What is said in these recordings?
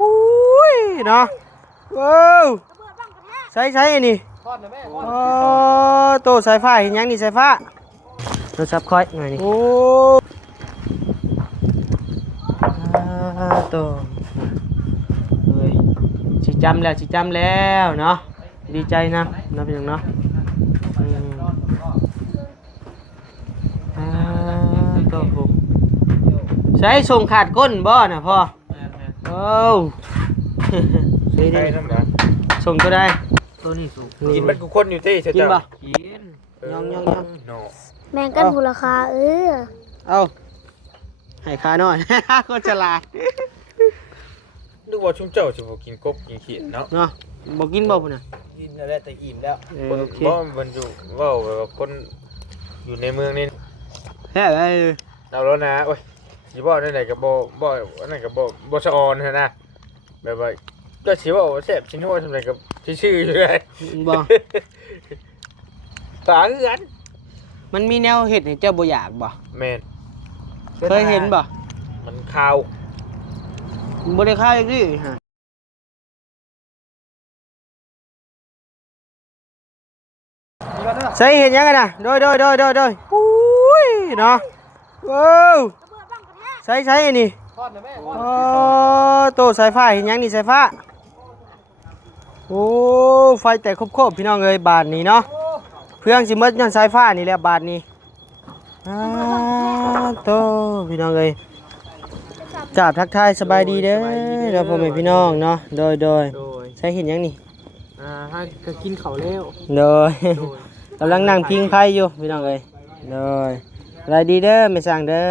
อุ้ยเนาะว้าวใช้อันนี้อ๋อโตสายฟ้าเห็นยังนี่สายฟ้าโทรศัพท์ค่อยหน่อยนี่โอ้โตเฮ้ยสิจำแล้วเนาะดีใจนะพี่น้องเนาะโตใช้ส่งขาดก้นบ่น่ะพ่อโอ้ใช่ดิส่งก็ได้ตัวนี้สูงกินมันกูคนอยู่ที่กินเจ้าบ่กินย่องแม่งกันมูลค่าเอาให้ค่าหน่อย คนฉลาดนึกว่าชุ่มเจ้าจะบอกกินกบกินเขียดเนาะบอกกินบ่พุ่นน่ะกินแล้วแต่อิ่มแล้วโอเคบ่มันอยู่ว่าแบบคนอยู่ในเมืองนี่แฮ่เลยเอาแล้วนะโอ้ยสิบ่ได้ไหนก็บ่อันนั้นก็บ่สะออนนะแบบว่าก็สิว่าแซ่บสิโหทำไมกับชื่ออยู่เลยบ่ตาคือกันมันมีแนวเฮ็ดให้เจ้าบ่อยากบ่แม่นเคยเห็นบ่มันคาวบ่ได้ข้าวอีกดิฮะใส่เห็นยังไงน่ะโดยอุ้ยเนาะว้าวใส่อันนี้อ๋อโตสายฟ้าเห็นยังนี่สายฟ้าโอ้ไฟแต่ครบพี่น้องเอ้ยบาทนี้เนาะเพื่องสิหมดย้อนสายฟ้านี่แหละบาทนี้โตพี่น้องเอ้ยกราบทักทายสบายดีเด้อเราพ่อแม่พี่น้องเนาะโดยใช้เห็นยังนี่ก็กินข้าวแล้วโดยกำลังนั่งพิงไพ่อยู่พี่น้องเอ้ยโดยอะไรดีเด้อไม่สั่งเด้อ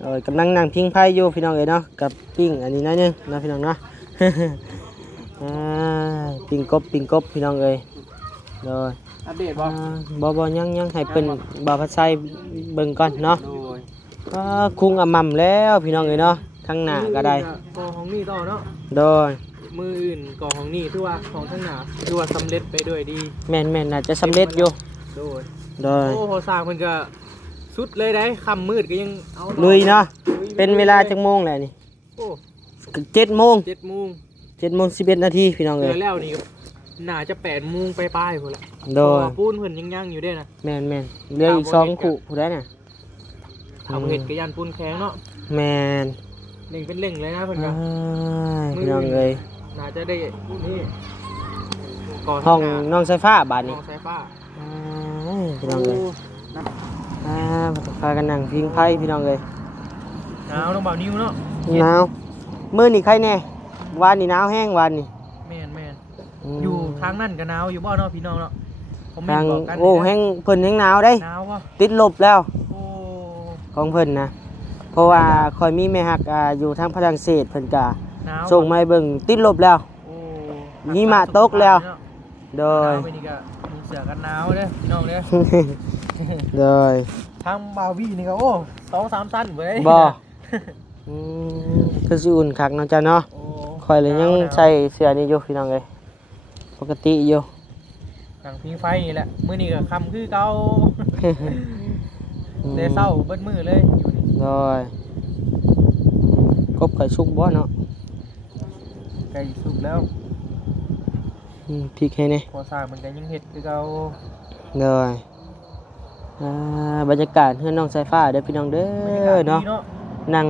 โดยกำลังนั่งพิงไพ่อยู่พี่น้องเอ้ยเนาะกับปิ้งอันนี้น้อยนึงนะพี่น้องเนาะปิ้งกบพี่น้องเอ้ยโดยอัปเดตบ่ยังให้เป็นบ่พัดไส้เบิ่งก่อนเนาะคุ้งอำม่ำแล้วพี่น้องเอ้ยเนาะทั้งหน้าก็ได้กองของนี่ต่อเนาะโดยมืออื่นกองของนี่คือว่าของทั้งหน้าคือว่าสำเร็จไปด้วยดีแม่นน่าจะสำเร็จอยู่โดยโอ้โหสร้างมันก็สุดเลยได้ค่ำมืดก็ยังเอาลุยเนาะเป็นเวลาจักโมงแหละนี่โอ้7 โมง 11 นาทีพี่น้องเอ้ยแล้วนี่น่าจะ8 โมงไปปลายพุ่นละโดยปูนเพิ่นยังอยู่ด้นะแม่นเหลืออีก2คู่ผู้ใดน่ะทำเห็ดกระยานปูนแข็งเนาะแม่นเล่งเป็นเล่งเลยนะเพิ่นก็พี่น้องเอ้ยน่าจะได้นี่ห้องน้องสายฟ้าบาดนี้ห้องสายฟ้าพี่น้องเอ้ยพากันนั่งพิงไพ่พี่น้องเอ้ยหนาวต้องเบานิ้วเนาะหนาวมื้อนี้ใครแน่วานนี่หนาวแห้งวานนี่แม่นอยู่ทางนั่นก็หนาวอยู่บ่เนาะพี่น้องเนาะทางโอ้แห้งเพิ่นแห้งหนาวได้ติดลบแล้วของเพิ่นนะเพราะว่าคอยมีแม่ฮักอยู่ทางฝรั่งเศสเพิ่นก็ส่งมาเบิ่งติดลบแล้วหิมะตกแล้วโดยมีเสือกันหนาวเด้อพี่น้องเด้อโดยทางบาวี่นี่ก็โอ้2-3 สั้นเว้ยบ่คือสิอุ่นคักเนาะจ้ะเนาะคอยเลยยังใส่เสื้อนี้อยู่พี่น้องเอ้ยปกติอยู่กลางพิงไฟนี่แหละมื้อนี้ก็ค่ำคือเก่าแต่เช้าเบิดมื้อเลยอยู่นี่โดยกบไก่สุกบ่เนาะไก่สุกแล้วพริกให้นี่พอสร้างมันก็ยังเฮ็ดคือเก่าโดยบรรยากาศเฮือนน้องสายฟ้าเด้อพี่น้องเด้อเนาะนั่ง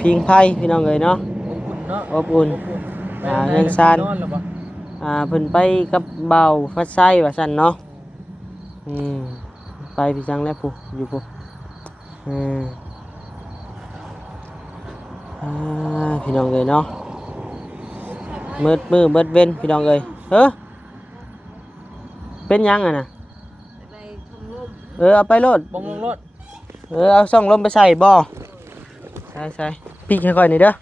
พิงไพ่พี่น้องเอ้ยเนาะอบอุ่นเฮือนซานเพิ่นไปกับเบาฟัดไส้ว่าซั่นเนาะไปพี่จังแล้วผู้อยู่ผู้พี่น้องเอ้ยเนาะมืดมือเบิดเว้นพี่น้องเอ้ยเป็นยังอ่ะน่ะเอาไปโลดบงลงรถเอาส่องลมไปใส่บ่ใส่พี่ค่อยๆนี่เด้อ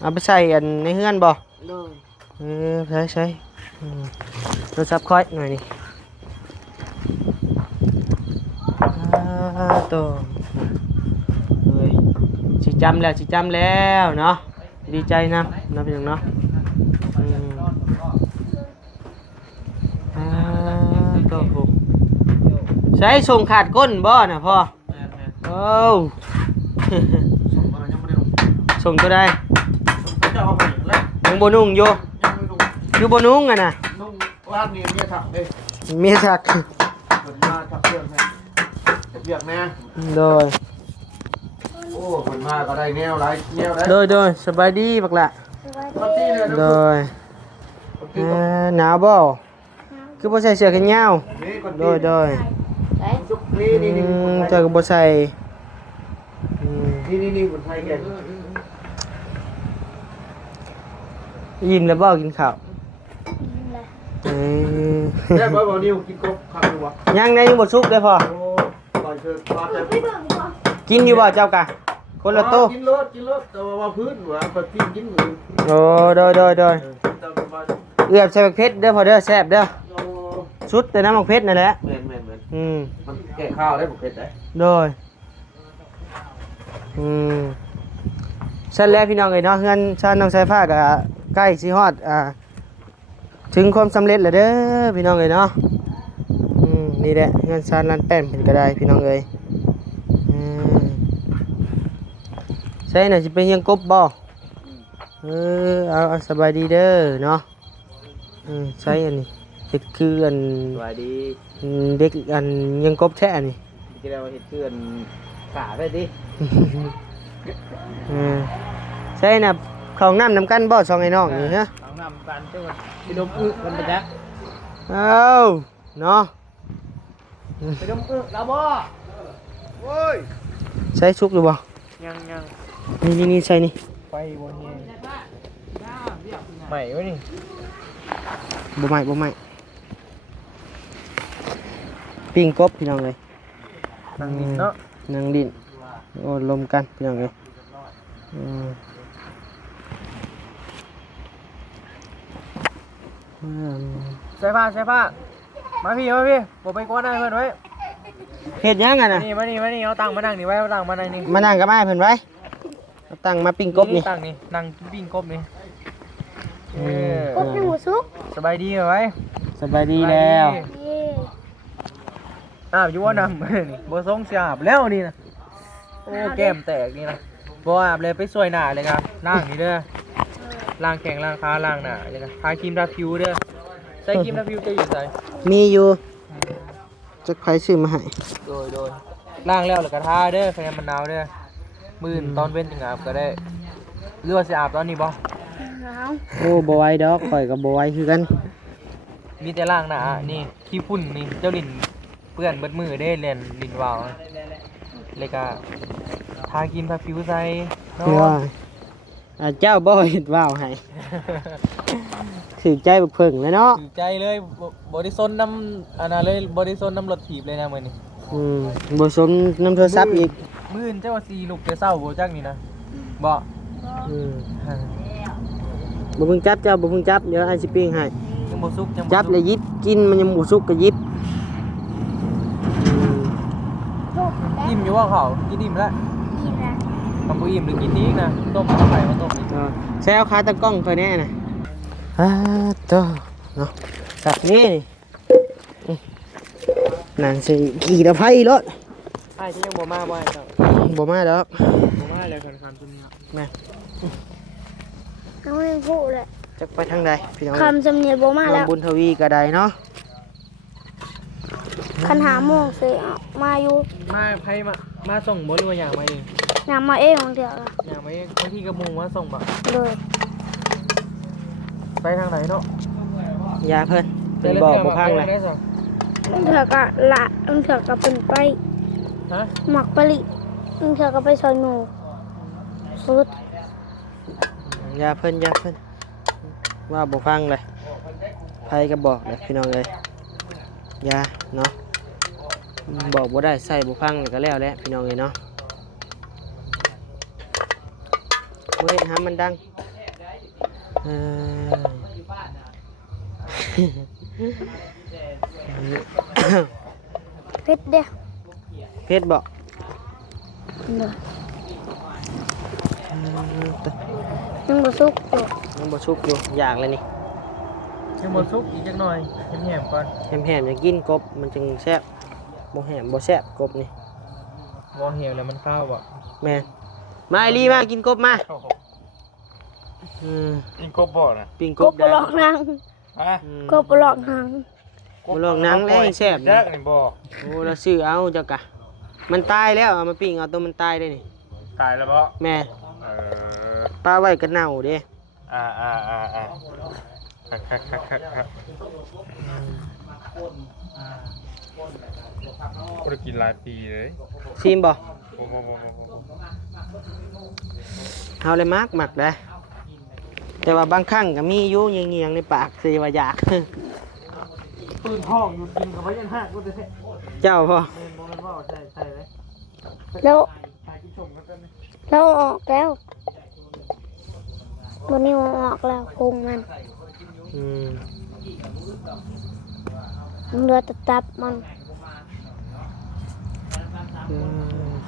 เอาไปใส่อันในเฮือนบ่ใช่โทรศัพท์ค่อยหน่อยนี่โตเฮ้ยสิจำแล้วเนาะดีใจนะพี่น้องเนาะโตใช้ส่งขาดก้นบ่น่ะพ่อโอ้ส่งก็ได้ จะเอาไปแล้ว ยังบ่นุ่งอยู่ ยังไม่นุ่ง อยู่บ่นุ่งอ่ะนะ นุ่งร้านนี้เมียถักเด้ เมียทัก เปิดมาถักเรื่องแม่จะเรียกแน่ โดย โอ้เปิดมาก็ได้แนวไรแนวไร โดยสบายดีบักละ ปกติเลย โด นะ ยหนาวบ่คือบ่ใส่เสื้อแขนยาว นี่คน โดย จุกนี่นี่นี่ เจ้าก็บ่ใส่นี่คนไทยแก ยิ้มแล้วบ่กินข้าวเออ แค่บอกนิวกินกบขับดูวะ ยังได้ยังบ่สุกได้พอ โอ้ก่อนคือมาแต่ กินอยู่บ่เจ้ากะคนละโตะ กินรถแต่ว่าพื้นหัวก็กินมือ โอ้โดยเอือบใส่บักเพชรเด้อพอเด้อแซ่บเด้อสุดแต่น้ำบักเพชรนั่นแหละ แม่นอืม มันแก่ข้าวได้ผมเผ็ดได้ โดยเสร็จแล้วพี่น้องเอ้ยเนาะเฮือนชาน้องสายฟ้าก็ใกล้สิฮอดถึงความสำเร็จแล้วเด้อพี่น้องเอ้ยเนาะนี่แหละเฮือนชาลานแป้นเพิ่นก็ได้พี่น้องเอ้ยใช่น่ะสิเป็นยังกบบ่เอาสบายดีเด้อเนาะใช่อันนี้เด็กคืออัน สวัสดี เด็กอันยังกบแท้อันนี้ ที่เราเห็นเพื่อนขาได้ดิ ใช่น่ะของน้ำนำกันบ่สองไอ้น้องนี่ฮะ เอานำกันจังหวัดไปดมอึกันไปแล้ว เอาเนาะ ไปดมอึแล้วบ่ โอ้ย ใช้ชุกหรือบ่ ยัง นี่ใช่นี่ ไปบนเฮียใหม่วะนี่ บ่ใหม่ปิ้งกบพี่น้องเลย นั่งนินเนาะ นั่งดินโอ้ลมกันพี่น้องเลยใส่ผ้ามาพี่ผมไปกวนได้เพื่อนไว้ เฮ็ดยังไงน่ะ นี่มานี่เอาตังค์มานั่งนี่ไว้เอาตังค์มานั่งนี่ มานั่งกับอ้ายเพิ่นไว้เอาตั้งมาปิ้งกบนี่ ตังค์นี่นั่งปิ้งกบนี่ กบยังหมูซุก สบายดีไหม สบายดีแล้ว นี่ อาบอยู่ว่านำนี่บ่ทรงเสียอาบแล้วนี่นะโอ้แก้มแตกนี่นะบ่อาบเลยไปสวยหน้าเลยครับล้างนี่เด้อล้างแข้งล้างขาล้างหน้าเลยนะทาครีมทาผิวเด้อใส่ครีมทาผิวจะอยู่ใส่ มีอยู่จักไผซื้อมาให้ โดยล้างแล้วก็ทาเด้อคะแนนมันหนาวเด้อมื้อตอนเว้นจึงอาบก็ได้หรือว่าสิอาบตอนนี้บ่ หนาว โอ้บ่ไหวดอกข่อยก็บ่ไหวคือกัน มีแต่ล้างหน้านี่ขี้ฝุ่นนี่เจ้าลิ้นเปื้อนเบิดมือเด้เล่นลิ้นวาวเลยก็ทาครีมทาผิวใส่เนา คือว่า ะ เจ้าบ่เฮ็ดว่าวให้ถือใจบักเพิ่งเลยเนาะ ถือใจเลยบริซนน้ำอันนั้นเลยบริซนน้ำรถถีบเลยนะมื้อนี้ บ่สนน้ำโทรศัพท์อีก มื้อนี้เจ้าว่าสีลูกแต่เช้าบ่จักนี่นะบ่ บ่เพิ่งจับเจ้าบ่เพิ่งจับเดี๋ยวอ้ายสิปิ้งให้ ยังบ่สุกยังบ่ จับ สุก แล้วหยิบกินมันยังบ่สุกก็หยิบ อิ่มอยู่ว่าเขากินอิ่มแล้ว กินแล้ว ทำบ่อิ่มหรือกินนี้อีกนะต้มเอาไข่มาต้มอีก แซวขาตะกล้องค่อยแน่น่ะต่อเนาะสับนี่นั่นสิขี่ตะไคร้รถ ไอ้ที่ยังบ่มาบ่ไอ้เจ้า บ่มาดอก บ่มาเลยคันๆตัวนี้ครับ แม่ น้องยังพูดเลย จักไปทางใดพี่น้อง คำสำเนียงบ่มาแล้ว บุญทวีก็ได้เนาะ คันหาโมงเสียมาอยู่ มาไผมาส่งบ่หรือว่าอย่างมาเอง ยามมาเองของเดียวละ อย่างมาเองบางทีก็มุงมาส่งบ่ เลย ไปทางไหนเนาะ ยาเพิ่นเป็นบอกบ่พังเลย ได้จ้ะ เถื่อกะละเถื่อกะเป็นไป ฮะ หมักปลิเถื่อกะไปซอยหนูสุด ยาเพิ่นว่าบ่ฟังเลยไผก็บอกเลยพี่น้องเลยยาเนาะบอกบ่ได้ใส่บ่ฟังเลยก็แล้วแหละพี่น้องเลยเนาะบ่เห็นหามันดังเออ เพชรเด้อ เพชรบอก เลยยังบ่สุกอยู่ มันบ่ชุกอยู่อยากเลยนี่ ยังบ่สุกอีกจักหน่อยแหมๆก่อน แหมๆอยากกินกบมันจึงแซ่บบ่แหมบ่แซ่บกบนี่ บ่เหี่ยวแล้วมันข้าวบ่ แม่นมาไอลี่มากินกบมา ยิงกบบ่น่ะ ปิ้งก ก บบ ปลอกนาง ฮะ กบปลอกนาง บ่ลองหนังแล้วแซ่บ จั นะ กนี่บ่ โอ้เราซื้อเอาเจ้ากะมันตายแล้วเอามาปิ้งเอาตัวมันตายได้นี่ ตายแล้วบ่ แม่ เออ ปลาไว้กันเน่าเด้ อ่าครับบ่ได้กินหลายปีเลย ชิมบ่ บ่ เอาเลยมักได้แต่ว่าบางครั้งก็มีอยู่เงียงๆในปากสิว่าอยาก ปืนท้องอยู่กินกับไว้ยังหักกูจะเท่ เจ้าพ่อ เมนโมเมนต์ว่าใช่เลย แล้ว ถ่ายกินชมกันเต้น เราออกแล้ววันนี้มันออกแล้วพุงมัน อืม มันเหลือแต่ตับมัน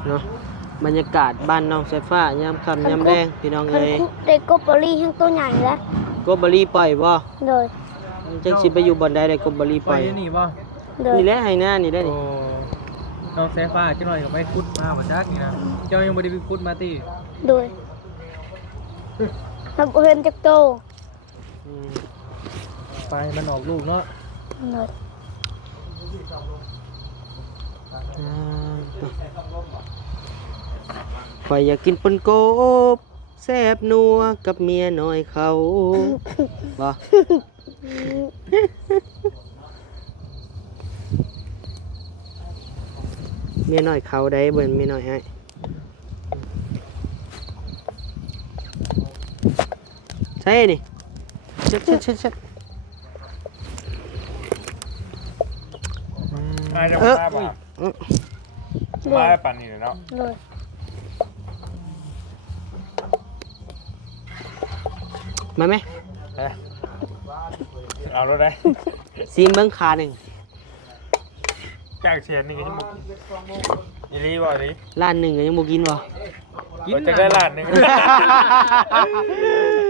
เนาะบรรยากาศบ้านน้องสายฟ้ายามค่ำยามแรงพี่น้อง คัน เอ้ย คุได้กบปลีทั้งตัวใหญ่แล้ว กบบรีปล่อยบ่ โดย จังสิไปอยู่บ่อนใดได้กบบรี ป ป ล่ ล่ อ อย ย นี่ป่ะ โดย นี่แหละให้หน้านี่ได้ โอ้ นี่ น้องเซฟ้าจังหน่อยกับไปคุดมาบ่จักนี่นะเจ้ายังบ่ได้ไปคุดมาติ โดยถ้าเห็นจักโต อืม ไปมันออกลูกเนาะ โดย ข่อยอยากกินปนกบแซ่บนัวกับเมียน้อยเขาบ่เมียน้อยเขาได้เบิ่นเมียน้อยให้ใช่นี่เช็ดมาจะมาบ่มาปั่นนี่เนาะ โดย มาไหม เอาแล้วได้ ซีมเบิ้งขาหนึ่ง จากเชียนนี่ก็จะมุกอีลีบ่อีลี ล้านหนึ่งก็ยังบ่กินบ่ กินจะได้ล้านหนึง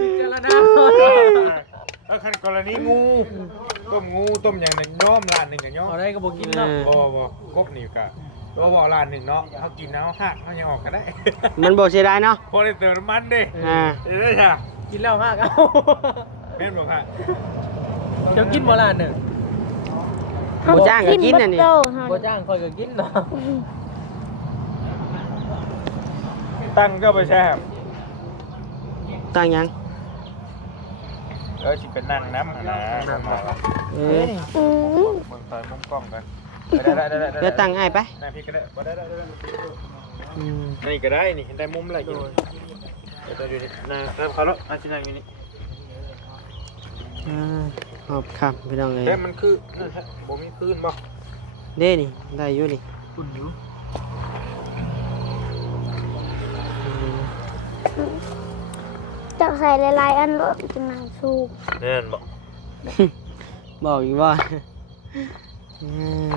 พิจารณา คันกรณีงูต้มอย่างนึงย้อมล้านหนึงก็ย้อม เอาได้ก็บ่กินเนาะ บ่กบนี่ก็บ่ล้านหนึงเนาะเฮากินแล้วหักเฮายังออกก็ได้ มันบ่เสียดายเนาะ พอได้เติมน้ำมันเด้ อ่า ได้จ้ะ กินแล้วหักเอา เป็นบ่ค่ะ เจ้ากินบ่ล่ะหนึ่ง บ่จ้างก็กินอันนี้ เบิดโตเฮา บ่จ้างคอยก็กินเนาะ ตั้งก็ไปแช่ครับ ต่างหยัง สิเป็นนั่งน้ำนะ เออ อืม เบิ่งซอยมุมกล้องกันได้ เดี๋ยวตั้งอ้ายไป นายพี่ก็ได้บ่ได้ อืม นี่ก็ได้นี่ได้มุมอะไรกินเดี๋ยวอยู่นี่นะเขาแล้วอาชินังอยู่นี่ อ่าขอบครับพี่น้องเอ้ย แต่มันคือบ่มีพื้นบ่ เด้นี่ได้อยู่นี่ อุ่นอยู่ อืม จะใส่หลายๆอันรถจะนางสูบ แน่นบ่ บอกอีกว่าอืม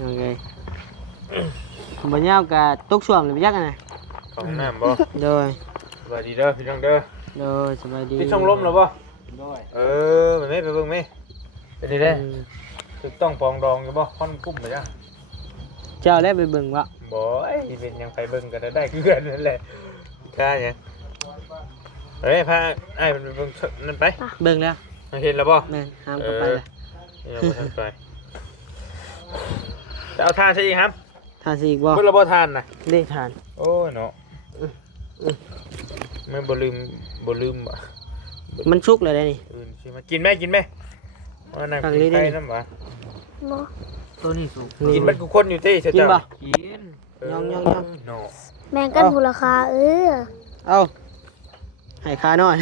ยังไงบ่ยาวกะตกช่วงเลยไปยักกันน่ะ เข้าห้องน้ำบ่ โดย สบายดีเด้อพี่น้องเด้อ โดยสบายดี พี่ช่องลมแล้วบ่ ด้วย มันไม่ไปเบิ่งไหมเป็นนี่ได้ อืม ถูกต้องปองดองอยู่บ่ค่อนกุ้มไปจ้ะ เจ้าได้ไปเบิ่งบ่ บ่ไอ้เป็นยังไปเบิ่งก็ได้คือกันนั่นแหละค่าหยังเฮ้ยพาไอ้ไปเบิ่งนั่นไป เบิ่งแล้ว เห็นแล้วบ่ แม่นห้ามเข้าไปละ ยังบ่ทันไปจะเอาทานใช่อีกครับ ทานสิอีกบ่ เพิ่นละบ่ทานน่ะ ได้ทาน โอ้ยเนาะไม่บ่ลืมบ่ มันชุกเลยได้นี่ อื่นสิมากินไหมว่านั่ง ทาง กิ นี้ น ได้ ไก่น้ำหวะ บ่ ตัวนี้สูง กินมันกูคนอยู่ที่เฉย กินบ่ กิน ย่อง เนาะ แบ่งกันมูลค่าเอาให้ขาหน่อย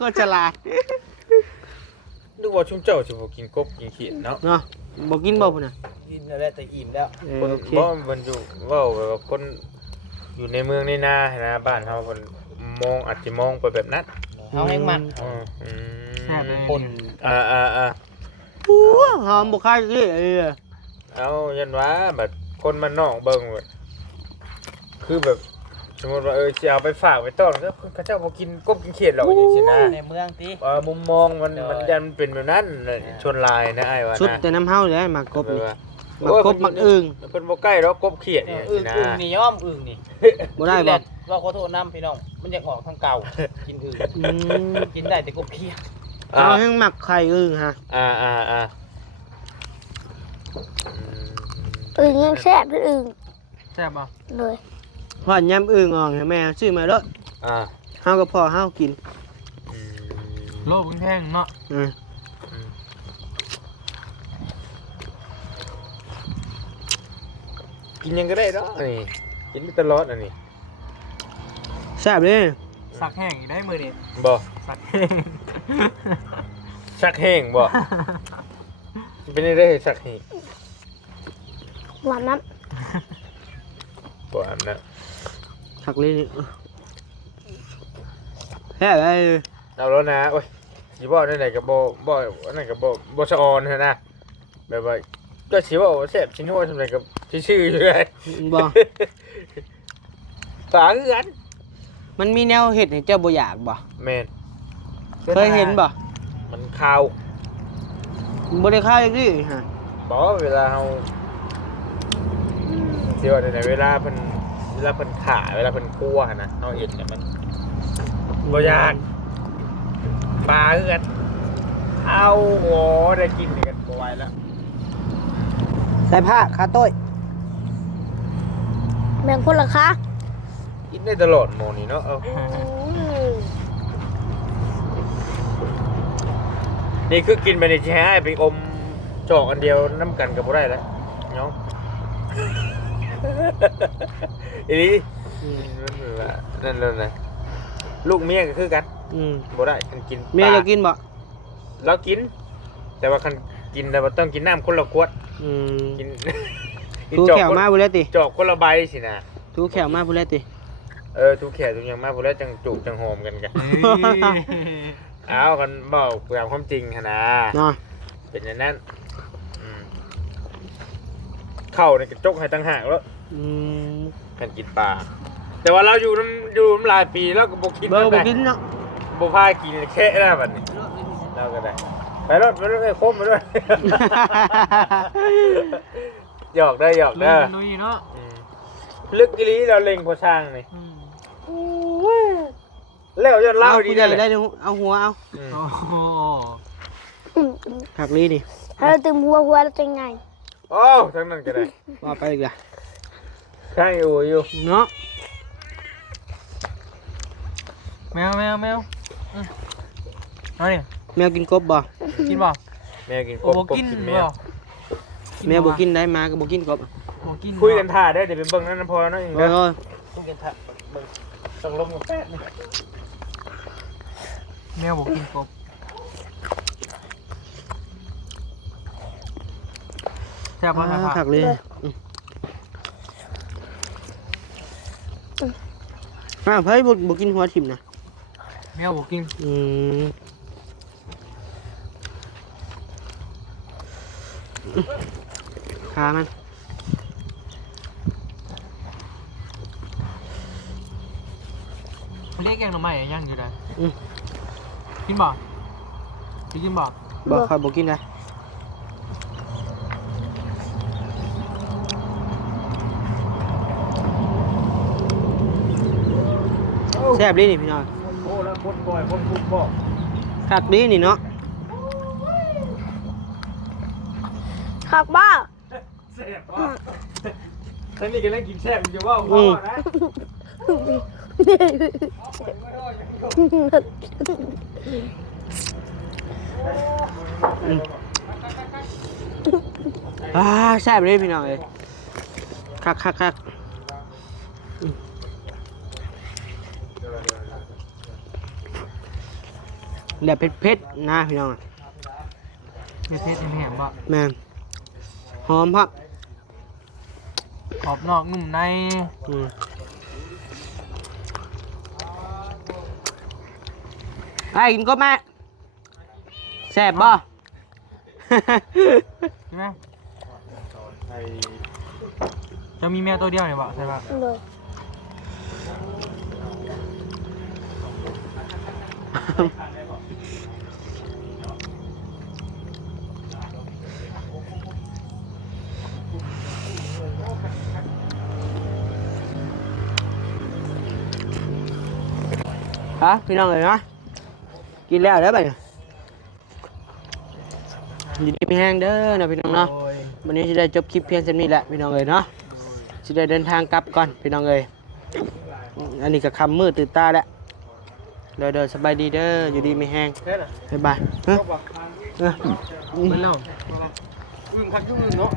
คนฉลาด นึกว่าชุ่มเจ้าสิบ่กินกบกินเขียดเนาะ เนาะบ่กินบ่พุ่นน่ะ กินแล้วแต่อิ่มแล้ว เออ คน โอเค บ่มันอยู่เว้าแบบว่าคนอยู่ในเมืองในนานะบ้านเฮาเพิ่นมองอาจจะมองไปแบบนั้น เอาแห้งมัน อืม แซ่บเลย ปน อู้หอมบ่คายสิเอายันว่าแบบคนมันนอกเบิ่งแบบคือแบบสมมุติว่าสิเอาไปฝากไปต้อนก็เขาเจ้าบ่กินกบกินเขียดหรอกจังซี่นะ ในเมืองติ มุมมองมันยันเป็นแบบนั้นน่ะชวนลายนะไอ้ว่า ชุด นะ แต่น้ำเฮาเลยหมากกบนี่ แบบว่า หมากกบหมากอึ่ง เพิ่นบ่ใกล้หรอกกบเขียดนี่ อึ่ สิ ง นะ อึ่งนี่ย่อมอึ่งนี่ บ่ได้บ่ ว่าขอโทษน้ำพี่น้องมันอยากออกทางเก่ากินอื่น อืม กินได้แต่กบเคี้ยว เอาให้หมักไข่อึ่งฮะ อ่าอืม อึ่งยังแซ่บเลยอึ่ง แซ่บป่ะ เลย หวานยำอึ่งออกให้แม่ซื้อมาเด้อ อ่า เฮาก็พอเฮากิน อืม โลกแพงเนาะ อืม กินยังก็ได้เนาะนี่กินได้ตลอดอันนี้ แซ่บเลย สักแห้งอีกได้มือนี่ บ่ สักแห้ง ชักแห้งบ่เป็นได้ชักแห้ง หวานน้ บ่อันนะ ผักเลยนี่แซ่บเลย เอาแล้วนะโอ้ยสิบ่ได้ไหนก็บ่อันนั้นก็บ่สะออนหั่นนะแบบว่าก็สิว่าแซ่บสินัวซั่นใดก็ชื่อๆอยู่เลย บ่ ฝาคือกัน มันมีแนวเห็ดให้เจ้าบ่อยากบ่ แม่น เคยเห็นบ่ มันคาว บ่ได้ข้าวอีกดิฮะ บอกว่าเวลาเฮาสิว่าไหนเวลาเพิ่นขาเวลาเพิ่นคั่วหั่นนะเฮาเฮ็ดเนี่ยมันบ่ยากปลาคือกันเอาโหได้กินนี่กันบ่ไหวแล้ว ใส่ผ้าคาโต้ย ำแบ่งคนละคะ กินได้ตลอดหมอนี่เนาะนี่คือกินไปในแช่ไปอมจอกอันเดียวน้ำกันกับบ่ได้แล้วเนาะ อีนี่มันเหมือนว่านั่นแล้วนะลูกเมียก็คือกัน อืม บ่ได้คันกิน เมียจะกินบ่ เรากิน แต่ว่าคันกินแต่ว่าต้องกินน้ำคนละขวด อืม กิน ทูแขวมาพุ่นแล้วติ จอกคนละใบสินะ ทูแขวมาพุ่นแล้วติ ทุกแขกทุกอย่างมากพอแล้วจังจูบจังหอมกันกันเอากันบอกเปลือกความจริงขนาด เนาะ เป็นอย่างนั้นเข้าในกระจกให้ตั้งหากแล้ว อืม กันกินปลาแต่ว่าเราอยู่น้ำลายปีแล้วก็บอกกิน เบอร์บ่กินเนาะ บพากินแค่ได้แบบนี้เราก็ได้ไปรถไปคมมาด้วย หยอกได้หยอก เล่ ได้ นนุ้ยเนาะ ลึกอีหลีเราเล็งพอช่างนี่แล้วจะเล่าดี ได้ ได้ ได้ เลย เอาหัวเอา โอ้โห ผักลีนี่ ถ้าเราตึมหัวเราจะไง โอ้ทั้งนั้นก็ได้ ว่าไปอีกละ ใช่อยู่ เนาะ แมวเอาเนี่ย แมวกินกบบ่ กินบ่ แม่กินก โอ้ บ บ่ กบ กิน กิน บ่ แม่ แมวบ่กินได้มาก็บ่กินกบ บ่กิน คุยกันท่าได้เดี๋ยวเป็นเบิ้งนั่นพอเนาะเอง โอ้ เด้อย คุยกันท่าเบิ่งต้องลมกับแป๊ดนี่แมวบ่กินกบแซ่บบ่แซ่บบ่ ผักลีเฮ้ยบ่กินหัวถิ่มนะ แมวบ่กิน อืมขามัน เรียกแกงหน่อไม้ยังอยู่ได้กินบ่กินบ่ บ่ครับบ่กินได้แซ่บดีนี่พี่น้อง โอ้แล้วคนบ่อยคนคุกบ่ ผักดีนี่เนาะ ขักบ้า แซ่บว่ะท่านนี่ก็เล่นกินแซ่บอยู่ว่าพ่อนะ แซ่บเลยพี่น้องเอ้ยคักแบบเผ็ดๆนะพี่น้อง เผ็ดๆแหมๆบ่ แม่นหอมพัก กรอบนอกนุ่มใน ไอ้กินก็แม่แซ่บบ่ ใช่ไหมจะมีแมวตัวเดียวเนี่ยบ่ใช่ป่ะ เลย ฮะพี่น้องเลยเนาะกินแล้วเด้อไปยินดีมีแห้งเด้อนะพี่น้องเนาะวันนี้จะได้จบคลิปเพียงเท่านี้แหละพี่น้องเลยเนาะจะได้เดินทางกลับก่อนพี่น้องเลยอันนี้ก็คำมืดตื่นตาแล้วเด้อสบายดีเด้ออยู่ดีมีแห้งบ๊ายบาย ไม่เล่าอึ้งคักยุ่งเนาะ